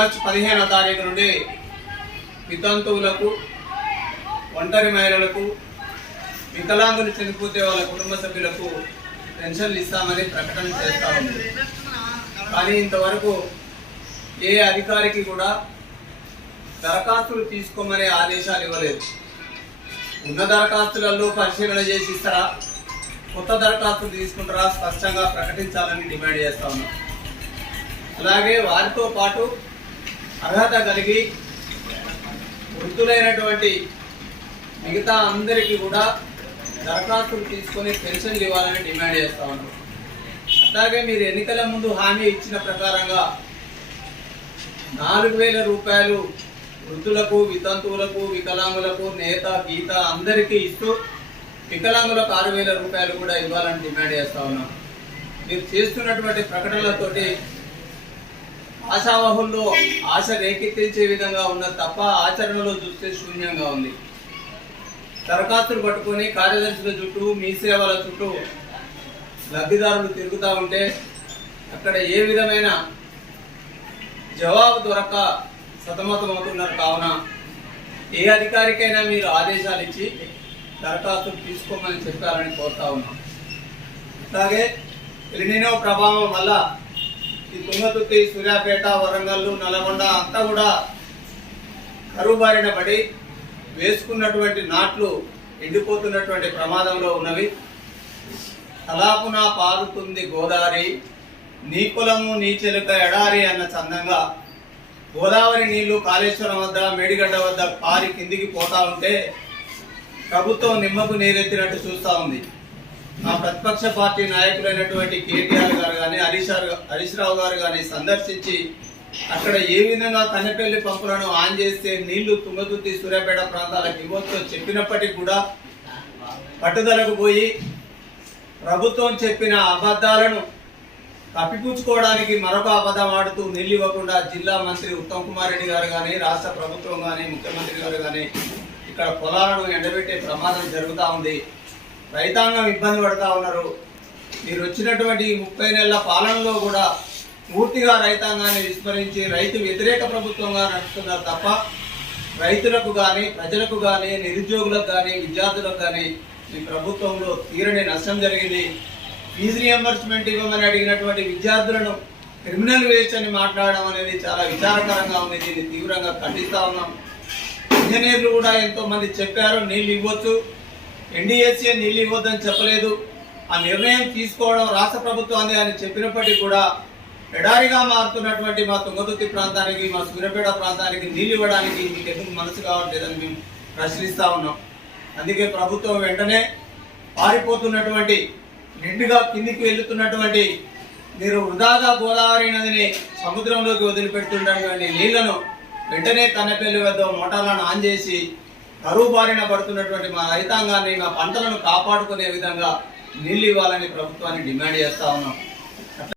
August 15వ తారీఖు నుండి వితంతువులకు, ఒంటరి మహిళలకు, వికలాంగులు చనిపోతే వాళ్ళ కుటుంబ సభ్యులకు పెన్షన్లు ఇస్తామని ప్రకటన చేస్తూ ఉంది. కానీ ఇంతవరకు ఏ అధికారికి కూడా దరఖాస్తులు తీసుకోమనే ఆదేశాలు ఇవ్వలేదు. ఉన్న దరఖాస్తులలో పరిశీలన చేసి ఇస్తారా, కొత్త దరఖాస్తులు తీసుకుంటారా స్పష్టంగా ప్రకటించాలని డిమాండ్ చేస్తా ఉన్నాం. అలాగే వారితో పాటు అర్హత కలిగి వృద్ధులైనటువంటి మిగతా అందరికీ కూడా దరఖాస్తులు తీసుకొని పెన్షన్లు ఇవ్వాలని డిమాండ్ చేస్తా ఉన్నాం. అట్లాగే మీరు ఎన్నికల ముందు హామీ ఇచ్చిన ప్రకారంగా 4,000 రూపాయలు వృద్ధులకు, వితంతువులకు, వికలాంగులకు, నేత, గీత అందరికీ ఇస్తూ వికలాంగులకు 6,000 రూపాయలు కూడా ఇవ్వాలని డిమాండ్ చేస్తా ఉన్నాం. మీరు చేస్తున్నటువంటి ప్రకటనలతోటి ఆశావహుల్లో ఆశ రేకెత్తించే విధంగా ఉన్నది తప్ప ఆచరణలో చూస్తే శూన్యంగా ఉంది. దరఖాస్తులు పట్టుకొని కార్యదర్శుల చుట్టూ, మీ సేవల చుట్టూ లబ్ధిదారులు తిరుగుతూ ఉంటే అక్కడ ఏ విధమైన జవాబు దొరక సతమతమవుతున్నారు. కావున ఏ అధికారికైనా మీరు ఆదేశాలు ఇచ్చి దరఖాస్తులు తీసుకోమని చెప్పాలని కోరుతా ఉన్నాం. అలాగే ఎల్నినో ప్రభావం వల్ల ఈ తుంగతుర్తి, సూర్యాపేట, వరంగల్, నల్గొండ అంతా కూడా కరువు బారిన పడి వేసుకున్నటువంటి నాట్లు ఎండిపోతున్నటువంటి ప్రమాదంలో ఉన్నవి. తలాపున పారుతుంది గోదావరి, నీ పొలము నీ చెలుక ఎడారి అన్న చందంగా గోదావరి నీళ్లు కాళేశ్వరం వద్ద, మేడిగడ్డ వద్ద పారి కిందికి పోతా ఉంటే ప్రభుత్వం నిమ్మకు నీరెత్తినట్టు చూస్తూ ఉంది. మా ప్రతిపక్ష పార్టీ నాయకులైనటువంటి కేటీఆర్ గారు కానీ, హరీష్ రావు గారు కానీ సందర్శించి అక్కడ ఏ విధంగా కన్నెపల్లి పంపులను ఆన్ చేస్తే నీళ్లు తుంగతుర్తి, సూర్యాపేట ప్రాంతాలకు ఇవ్వచ్చో చెప్పినప్పటికీ కూడా పట్టుదలకు పోయి ప్రభుత్వం చెప్పిన అబద్ధాలను కప్పిపుచ్చుకోవడానికి మరొక అబద్ధం ఆడుతూ నీళ్ళు ఇవ్వకుండా జిల్లా మంత్రి ఉత్తమ్ కుమార్ రెడ్డి గారు కానీ, రాష్ట్ర ప్రభుత్వం కానీ, ముఖ్యమంత్రి గారు కానీ ఇక్కడ పొలాలను ఎండబెట్టే ప్రమాదం జరుగుతూ ఉంది. రైతాంగం ఇబ్బంది పడుతూ ఉన్నారు. మీరు వచ్చినటువంటి 30 నెలల పాలనలో కూడా పూర్తిగా రైతాంగాన్ని విస్మరించి రైతు వ్యతిరేక ప్రభుత్వంగా నడుస్తున్నారు తప్ప రైతులకు కానీ, ప్రజలకు కానీ, నిరుద్యోగులకు కానీ, విద్యార్థులకు కానీ ఈ ప్రభుత్వంలో తీరని నష్టం జరిగింది. ఫీజు రియంబర్స్మెంట్ ఇవ్వమని అడిగినటువంటి విద్యార్థులను క్రిమినల్ వేస్ట్ అని మాట్లాడడం అనేది చాలా విచారకరంగా ఉంది. దీన్ని తీవ్రంగా ఖండిస్తా ఉన్నాం. ఇంజనీర్లు కూడా ఎంతో మంది చెప్పారు నీళ్ళు ఇవ్వచ్చు, ఎన్డీఎస్ఏ నీళ్ళు ఇవ్వద్దని చెప్పలేదు. ఆ నిర్ణయం తీసుకోవడం రాష్ట్ర ప్రభుత్వాన్ని అని చెప్పినప్పటికీ కూడా ఎడారిగా మారుతున్నటువంటి మా తుంగతుర్తి ప్రాంతానికి, మా సూర్యాపేట ప్రాంతానికి నీళ్ళు ఇవ్వడానికి మీకు ఎందుకు మనసు కావట్లేదని మేము ప్రశ్నిస్తా ఉన్నాం. అందుకే ప్రభుత్వం వెంటనే పారిపోతున్నటువంటి, నిండుగా కిందికి వెళ్తున్నటువంటి, మీరు వృధాగా గోదావరి నదిని సముద్రంలోకి వదిలిపెడుతున్నటువంటి నీళ్లను వెంటనే కన్నెపల్లి వద్ద మోటార్లను ఆన్ చేసి కరువు బారిన పడుతున్నటువంటి మా రైతాంగాన్ని, మా పంటలను కాపాడుకునే విధంగా నీళ్లు ఇవ్వాలని ప్రభుత్వాన్ని డిమాండ్ చేస్తా ఉన్నాం.